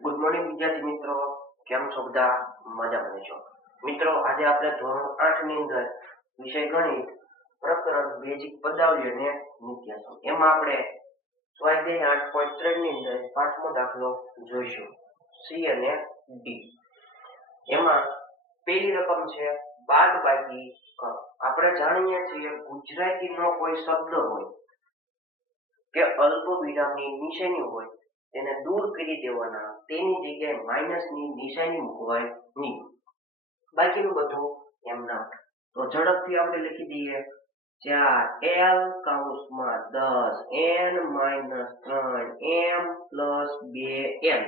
Good morning વિદ્યાર્થી મિત્રો, કેમ છો બધા? મજામાં છો મિત્રો? આજે આપણે ધોરણ 8 ની અંદર વિષય ગણિત પ્રકરણ બેઝિક પદાવલી અને નિત્યાસમ એમાં આપણે સ્વાધ્યાય 8.3 ની અંદર પાંચમો દાખલો જોઈશું, સી અને ડી. એમાં પહેલી રકમ છે બાદબાકી કરો. આપણે જાણીએ છીએ ગુજરાતીનો કોઈ શબ્દ હોય કે અલ્પ વિરામની નિશાની હોય તેને દૂર કરી દેવાના, તેની જગ્યાએ માઇનસની નિશાની મૂકવાય નહીં. બાકીનું બધું એમના. તો ઝડપથી આપણે લખી દઈએ 4l કૌંસમાં 10 n - 3 m + 2l.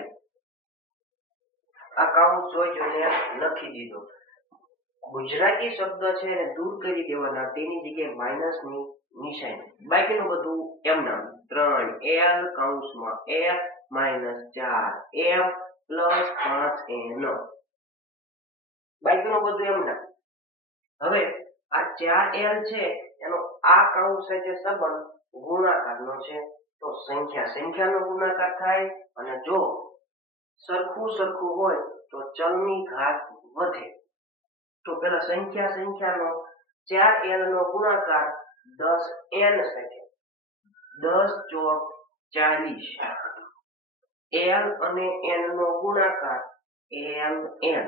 આ કૌંસ જોઈને લખી દીધો. ગુજરાતી શબ્દ છે એને દૂર કરી દેવાના, તેની જગ્યાએ માઇનસની નિશાની. બાકીનું બધું એમના. 3l કૌંસમાં l - 4m + 5n. બાકીનું બધું એમના. હવે આ 4l છે એનો આ કૌંસ છે સંબંધ ગુણાકારનો છે. તો સંખ્યાનો ગુણાકાર થાય, અને જો સરખું હોય તો ચલની ઘાત વધે. તો પેલા સંખ્યાનો 4l નો ગુણાકાર 10n સાથે, 10 ચોક 40. l અને n નો ગુણાકાર ln.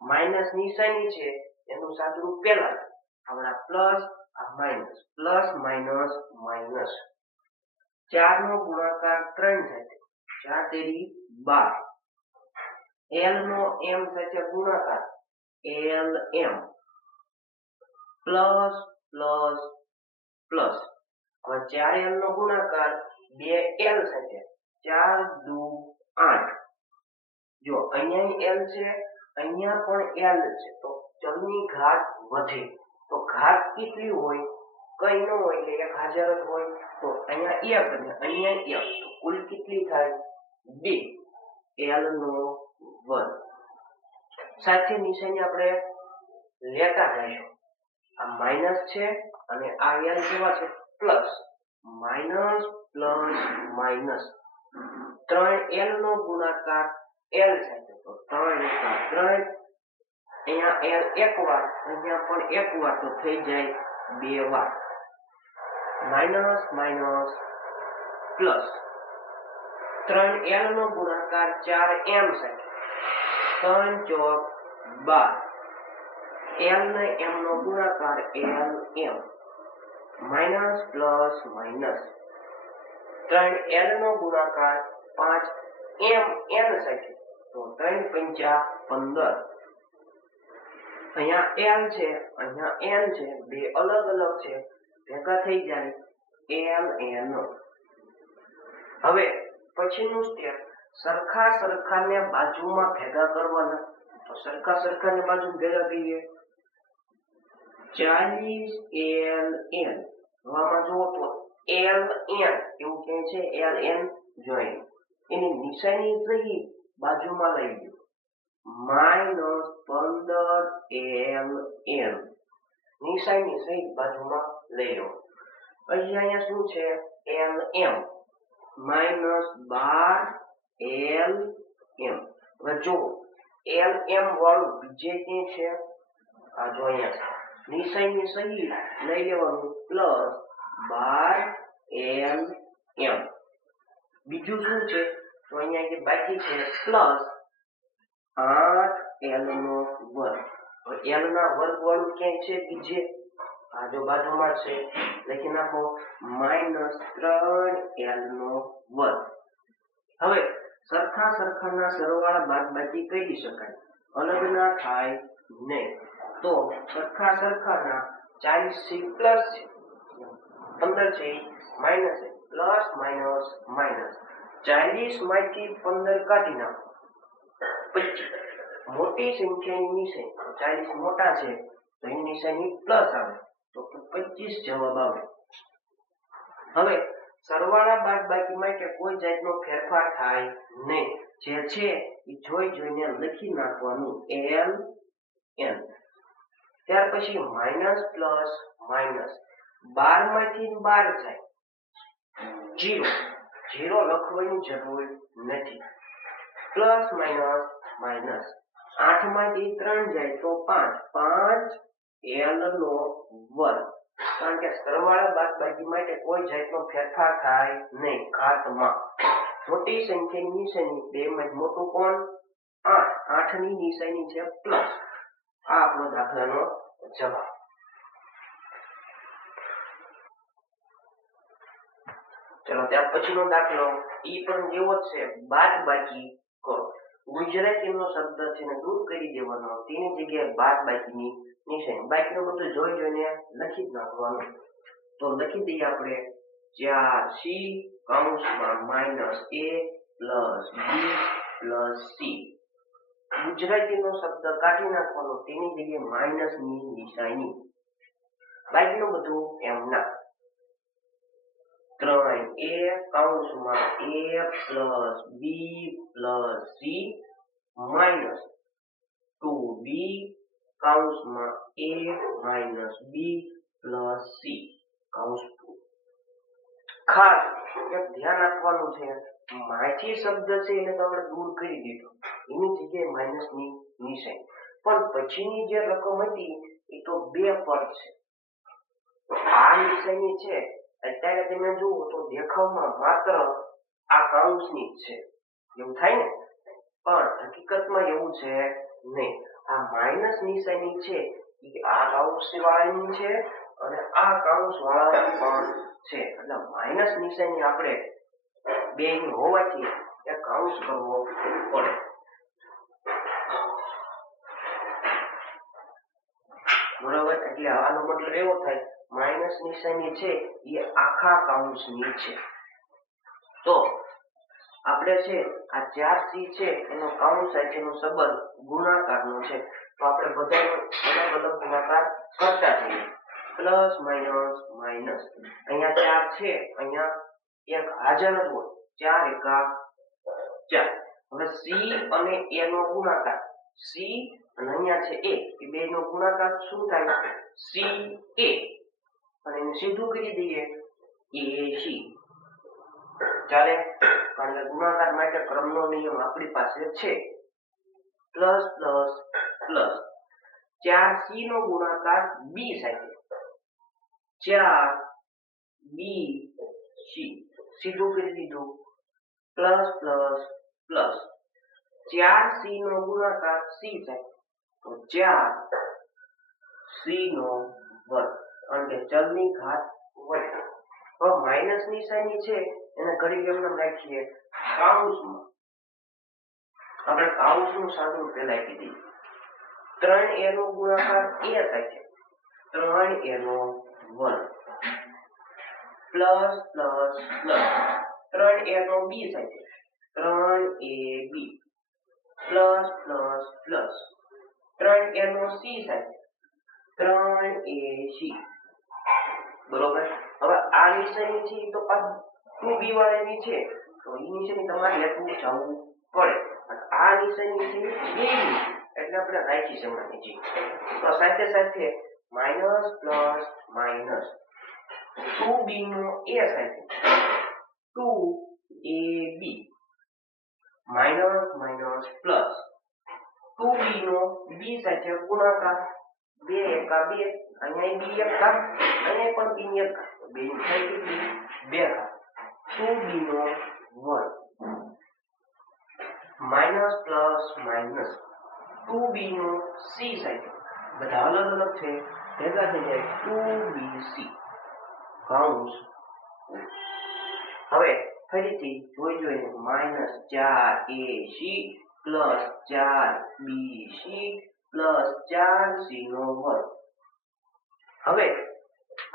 માઇનસ નિશાની છે એનું સાદુરૂપ પેલા આપણા પ્લસ, આ માઇનસ, પ્લસ માઇનસ માઇનસ. 4 નો ગુણાકાર 3 સાથે, 4 તેરી 12. l નો m સાથે ગુણાકાર lm. Plus plus plus. હવે 4l નો ગુણાકાર 2l સાથે, 4 દુ 8. જો અહીંયા l છે, અહીંયા પણ l છે, તો ચલની ઘાત વધે. તો ઘાત કેટલી હોય? કઈ ન હોય એટલે 1000 જ હોય. તો અહીંયા 1 અને અહીંયા 1, તો કુલ કેટલી થાય? 2 l નો વર્ગ. સાથે નિશાની આપણે લેતા જઈશું. આ માઇનસ છે અને આ l કેવા છે? Plus. Minus plus minus. 3l નો ગુણાકાર l સાથે, તો 3 * 3. અહીંયા l એક વાર, અહીંયા પણ એક વાર, તો થઈ જાય 2 વાર. Minus minus plus. 3l નો ગુણાકાર 4m સાથે, 3 ચોક 12. l ને m નો ગુણાકાર lm. Minus plus minus. 3l નો ગુણાકાર 5mn સાથે, તો 3 × 15. અહીંયા l છે, અહીંયા n છે, બે અલગ અલગ છે, ભેગા થઈ જાય ln. હવે પછીનું સ્ટેપ, સરખાને બાજુમાં ભેગા કરવાના. તો સરખાને બાજુ ભેગા કરીએ. 40ln. આમાં જુઓ તો ln એવું કહે છે, ln જોઈ એની નિશાની સહી બાજુમાં લઈ લો. -15ln. નિશાની સહી બાજુમાં લઈ લો. પછી અહીંયા શું છે? lm. -12lm. હવે જો lm વાળું બીજે ક્યાં છે? આ જો અહીંયા નિશાની સહી લઈ લેવાનું, +12lm. બીજું શું છે? તો અહીંયા જે બાકી છે +8l નો વર્ગ. l ના વર્ગ વાળું ક્યાંય છે બીજે? આ જો બાજુમાં છે, લખી નાખો -3l નો વર્ગ. હવે સરખાના સરવાળા બાદબાકી કરી શકાય, અલગ ના થાય નહીં. તો સરખાના 40 પ્લસ છે, 15 છે માઇનસ છે, પ્લસ માઇનસ માઇનસ. 40 માંથી 15 કાઢી નાખો, 25. મોટી સંખ્યાની નિશાની, 40 મોટા છે તો એની નિશાની પ્લસ આવે, તો 25 જવાબ આવે. હવે સરવાળા બાદબાકી માટે કોઈ જાતનો ફેરફાર થાય નહીં. જે છે એ જોઈને લખી નાખવાનું ln. ત્યાર પછી માઇનસ પ્લસ માઇનસ. 12 માંથી 12 જાય 0. 0 લખવાની જરૂર નથી. પ્લસ માઇનસ માઇનસ 8 માંથી 3 જાય તો 5 l નો વર્ગ, કારણ કે સરવાળા બાદબાકી માટે કોઈ જાતનો ફેરફાર થાય નહીં ઘાતમાં. મોટી સંખ્યાની નિશાની બેમાં મોટું કોણ 8 ની નિશાની છે પ્લસ. આ આપણો દાખલાનો જવાબ. ચલો ત્યાર પછીનો દાખલો ઈ પણ જેવો જ છે, બાદબાકી કરો. ગુજરાતીનો શબ્દ છે ને દૂર કરી દેવાનો, તેની જગ્યાએ બાદબાકીની નિશાની. બાકીનું બધું જોઈને લખી જ નાખવાનું. તો લખી દઈએ આપણે 4c કૌંસમાં -a + b + c. ગુજરાતીનો શબ્દ કાઢી નાખવાનો, તેની જગ્યાએ માઇનસની નિશાની. બાકીનું બધું એમ ના. 3a કૌંસમાં a + b + c -2b કૌંસમાં a - b + c કૌંસ. ખાસ એક ધ્યાન આપવાનું છે, માથી શબ્દ છે એને તો આપણે દૂર કરી દીધો, એની જગ્યાએ માઇનસની નિશાની. પણ પછીની જે રકમ હતી એ તો 2 પર છે. આ નિશાની છે અત્યારે તમે જુઓ તો દેખાવમાં માત્ર આ કૌંસની જ છે એવું થાય ને, પણ હકીકતમાં એવું છે નહીં. આ માઇનસ નિશાની છે એ આ કૌંસ વાળાની છે અને આ કૌંસ વાળાની પણ છે. એટલે માઇનસ નિશાની આપણે બેની હોવાથી એ કૌંસ કરવો પડે. બરોબર, એટલે આનો મતલબ એવો થાય માઇનસ નિશાની છે એ આખા કૌંસની છે. તો આપણે છે આ 4c છે એનો કૌંસ સાથેનો સંબંધ ગુણાકારનો છે. તો આપણે બધાનો અલગ અલગ ગુણાકાર કરતા જઈએ. પ્લસ માઇનસ માઇનસ, અહીંયા 4 છે, અહીંયા એક હાજર જ હોય, 4 એકા 4. હવે c અને a નો ગુણાકાર, c અને અહીંયા છે a, એ બે નો ગુણાકાર શું થાય? ca. અને એને સીધું કરી દઈએ ac. ચાલે, કારણ કે ગુણાકાર માટે ક્રમનો નિયમ આપણી પાસે છે. પ્લસ પ્લસ પ્લસ 4c નો ગુણાકાર b સાથે, 4bc સીધું કરી દીધું. પ્લસ પ્લસ પ્લસ 4c નો ગુણાકાર c સાથે, તો 4c નો વર્ગ, કારણ કે ચલની ઘાત વર્ગ. હવે માઇનસ નિશાની છે એને ઘડી એમને નાખીએ કૌંસમાં. આપણે કૌંસનું સાદું પેલા આપી દઈએ. 3a નો ગુણાકાર a સાથે, 3a નો વર્ગ. પ્લસ પ્લસ પ્લસ 3a નો b સાથે, 3ab. Plus plus plus 3a નો c સાથે, 3ac. બરોબર. હવે આ નિશાની છે તો 2b વાળાની છે, તો એ નિશાની તમારે લેવું જવું પડે. આ નિશાની છે બેની, એટલે આપણે રાખી શકવાની છે. તો સાથે સાથે માઇનસ પ્લસ માઇનસ 2b નો a સાથે, 2ab. Minus minus plus 2b નો b સાથે ગુણાકાર, 2 એકા 2, અહીંયા b એક ઘાત, અહીંયા પણ b ની એક ઘાત, 2 ની થાય 2 ઘાત. 2b નો વર્ગ. માઇનસ પ્લસ માઇનસ 2b નો c સાથે, બધા અલગ અલગ છે, ભેગા થઈ જાય 2bc કૌંસ. હવે ફરીથી જોઈને -4ac plus 4bc plus 4c નો વર્ગ. હવે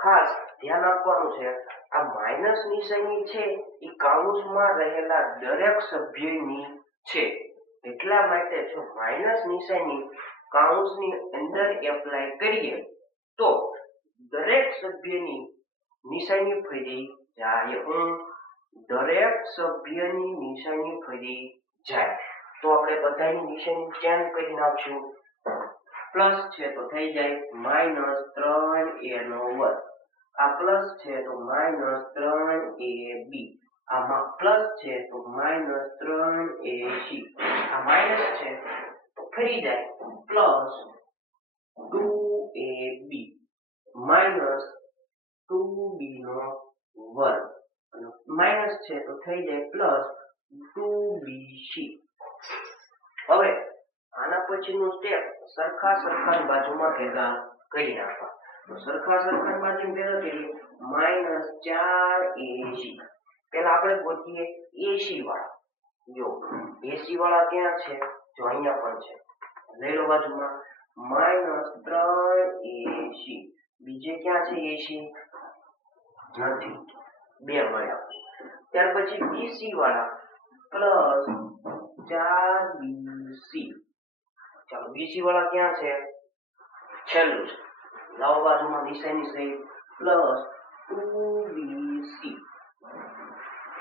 ખાસ ધ્યાન આપવાનું છે, આ માઇનસ નિશાની છે એ કૌંસમાં રહેલા દરેક સભ્યની છે. એટલા માટે જો માઇનસ નિશાની કૌંસની અંદર એપ્લાય કરીએ તો દરેક સભ્યની નિશાની ફરી જાય. દરેક સભ્યની નિશાની ફરી જાય. તો આપણે બધાની નિશાની ચેન્જ કરી નાખશું. પ્લસ છે તો થઈ જાય -3a નો વર્ગ. આ પ્લસ છે તો -3ab. આમાં પ્લસ છે તો માઇનસ 3ac, આ માઇનસ છે તો ફરી જાય પ્લસ 2ab માઇનસ 2b નો વર્ગ, અને માઇનસ છે તો થઈ જાય પ્લસ 2bc. હવે આના પછીનું સ્ટેપ સરખા બાજુમાં ભેગા કરી નાખવા. તો સરખા બાજુ ભેગા કરીએ માઇનસ 4ac. પેલા આપણે ગોતીએ એસી વાળા. જો એસી વાળા ક્યાં છે? જો અહીંયા પણ છે, લઈ લો બાજુમાં માઇનસ 3ac. બીજે ક્યાં છે એસી? નથી, 2 મળ્યા. ત્યાર પછી બીસી વાળા પ્લસ 4bc. ચાલો બીસી વાળા ક્યાં છે? છેલ્લું છે, લાવો બાજુમાં નિશાની સહિત પ્લસ 2bc.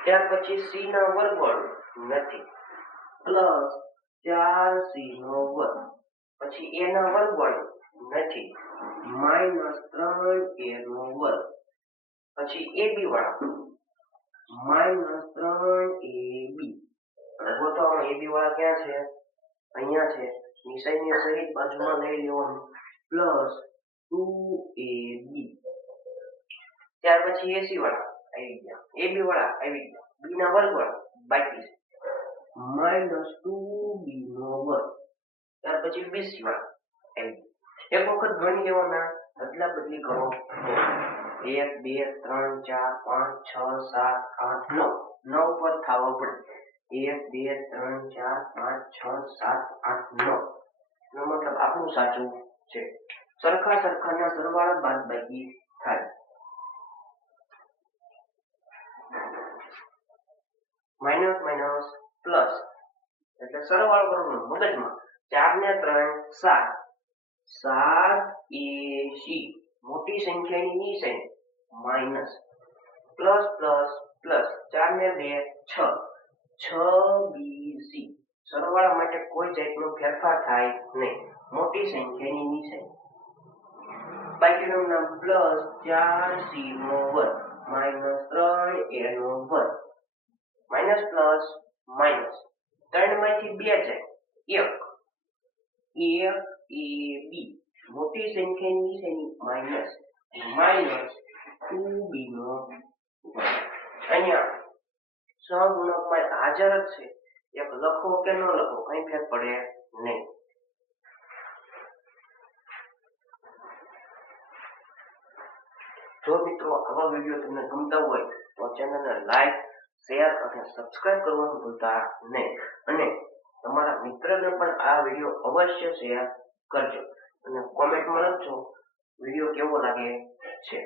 ત્યાર પછી c ના વર્ગવાળું નથી, પ્લસ 4c નો વર્ગ. પછી a ના વર્ગવાળું નથી, માઇનસ 3a નો વર્ગ. પછી ab વાળા માઇનસ 3ab. અને ગોતવામાં ab વાળા ક્યાં છે? અહીંયા છે, નિશાની સહિત બાજુમાં લઈ લેવાનું પ્લસ 2ab. ત્યાર પછી ac વાળા આવી ગયા, ab વાળા આવી ગયા, b ના વર્ગવાળા બાકી છે, માઇનસ 2b નો વર્ગ. ત્યાર પછી bc વાળા આવી ગયા. એક વખત ગણી લેવાના, બદલા બદલી કરો. 1 2 3 4 5 6 7 8 9, 9 પર થાવો પડે. 1 2 3 4 5 6 7 8 9 નો મતલબ આપણું સાચું છે. સરખાના સરવાળા બાદબાકી થાય. માઇનસ માઇનસ પ્લસ એટલે સરવાળો કરવાનો મગજમાં. 4 ને 3 7, 7ac. મોટી સંખ્યાની નિશાની માઇનસ, પ્લસ પ્લસ પ્લસ 4 ને 2 6, 6bc. સરવાળા માટે કોઈ જાતનો ફેરફાર થાય નહીં, મોટી સંખ્યાની નિશાની. બાકીનું નામ પ્લસ 4c નો વર્ગ માઇનસ 3a નો વર્ગ. માઇનસ પ્લસ માઇનસ 3 માંથી 2 જાય 1, 1ab. મોટી સંખ્યાની નિશાની માઇનસ, માઇનસ 2b નો વર્ગ. અહીંયા સહગુણકમાં હાજર જ છે, એક લખો કે ન લખો કઈ ફેર પડે નહીં. જો મિત્રો આવા વિડીયો તમને ગમતા હોય તો ચેનલને લાઈક, શેર અને સબસ્ક્રાઇબ કરવાનું ભૂલતા નહીં. અને તમારા મિત્રને પણ આ વિડીયો અવશ્ય શેર કરજો અને કોમેન્ટમાં લખજો વિડીયો કેવો લાગે છે.